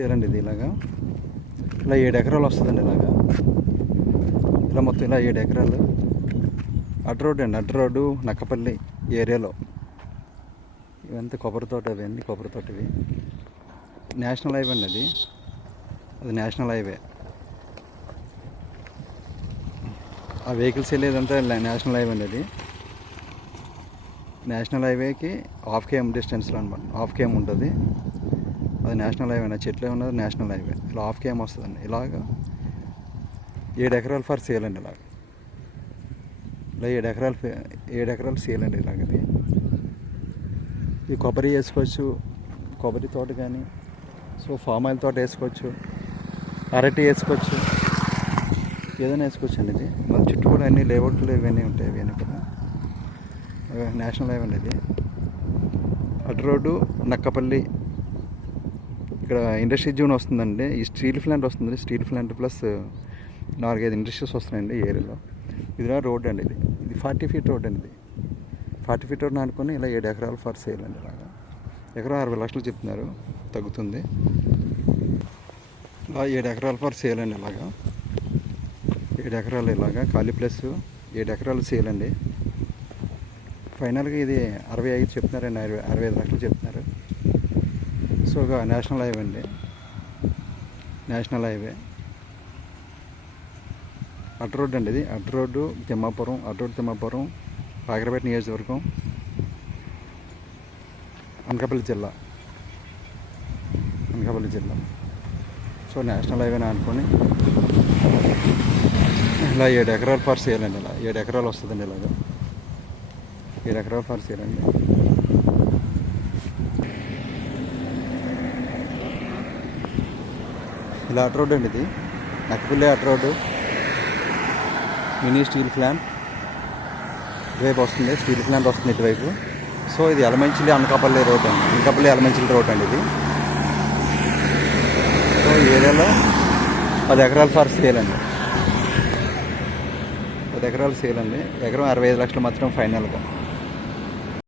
చేరండి ఇది ఇలాగా. ఇలా ఏడు ఎకరాలు వస్తుందండి ఇలాగా. ఇలా మొత్తం ఇలా ఏడు ఎకరాలు. అడ్డ రోడ్డు అండి అడ్డ రోడ్డు నక్కపల్లి ఏరియాలో. ఇవంతా కొబ్బరి తోట ఇవన్నీ కొబ్బరి తోట ఇవి. నేషనల్ హైవే అండి అది. అది నేషనల్ హైవే. ఆ వెహికల్స్ వెళ్ళేదంతా నేషనల్ హైవే అండి అది. నేషనల్ హైవేకి హాఫ్ కేఎం డిస్టెన్స్లో అనమాట హాఫ్ కేఎం ఉంటుంది. అది నేషనల్ హైవే అండి. చెట్లు ఉన్నది నేషనల్ హైవే. ఇలా హాఫ్ కేమ్ వస్తుందండి. ఇలాగా ఏడు ఎకరాలు ఫర్ సేల్ అండి ఇలాగ. ఇలా ఏడు ఎకరాలు ఏడు ఎకరాలు సేల్ అండి ఇలాగది ఈ కొబ్బరి వేసుకోవచ్చు కొబ్బరి తోట కానీ సో ఫామ్ ఆయిల్ తోట వేసుకోవచ్చు అరటి వేసుకోవచ్చు ఏదైనా వేసుకోవచ్చు అండి ఇది. మన చుట్టూ కూడా అన్ని లేఅవుట్లు ఇవన్నీ ఉంటాయి ఇవన్నీ కూడా. నేషనల్ హైవే అండి ఇది. అటు రోడ్డు నక్కపల్లి ఇక్కడ ఇండస్ట్రీ జోన్ వస్తుందండి. ఈ స్టీల్ ప్లాంట్ వస్తుంది స్టీల్ ప్లాంట్ ప్లస్ నాలుగైదు ఇండస్ట్రీస్ వస్తున్నాయండి ఈ ఏరియాలో. ఇది రోడ్ అండి ఇది. ఇది ఫార్టీ ఫీట్ రోడ్ అండి ఇది. ఫార్టీ ఫీట్ రోడ్ అనుకుని ఇలా ఏడు ఎకరాలు ఫర్ సేల్ అండి ఇలాగా. ఎకరం అరవై లక్షలు చెప్తున్నారు. తగ్గుతుంది. ఇలా ఏడు ఎకరాలు ఫర్ సేల్ అండి ఇలాగా. ఏడు ఎకరాలు ఇలాగా ఖాళీ ప్లస్. ఏడు ఎకరాలు సేల్ అండి. ఫైనల్గా ఇది అరవై ఐదు చెప్తున్నారండి. అరవై అరవై ఐదు లక్షలు చెప్తున్నారు. సో ఒక నేషనల్ హైవే అండి. National highway. అట్ రోడ్ అండి ఇది. At road Thimmapuram at road Thimmapuram Kakarapeta నియోజకవర్గం అనకాపల్లి జిల్లా. అనకాపల్లి జిల్లా. సో నేషనల్ హైవేనా అనుకొని ఇలా ఏడు ఎకరాలు ఫర్ చేయాలండి ఇలా. ఏడు ఎకరాలు వస్తుందండి ఇలాగా. ఏడు ఎకరాలు ఫర్ చేయాలండి ఇలా అటు రోడ్ అండి ఇది. నక్కపిల్లే అటు రోడ్డు మినీ స్టీల్ ప్లాంట్. ఇటువైపు వస్తుంది. స్టీల్ ప్లాంట్ వస్తుంది ఇటువైపు. సో ఇది ఎలమంచిలి అనకాపల్లి రోడ్ అండి. అనకాపల్లి ఎలమంచిలి రోడ్ అండి ఇది. సో ఈ ఏరియాలో పది ఎకరాలు ఫర్ సేల్ అండి. పది ఎకరాలు సేల్ అండి. ఎకరం అరవై ఐదు లక్షలు మాత్రం ఫైనల్గా.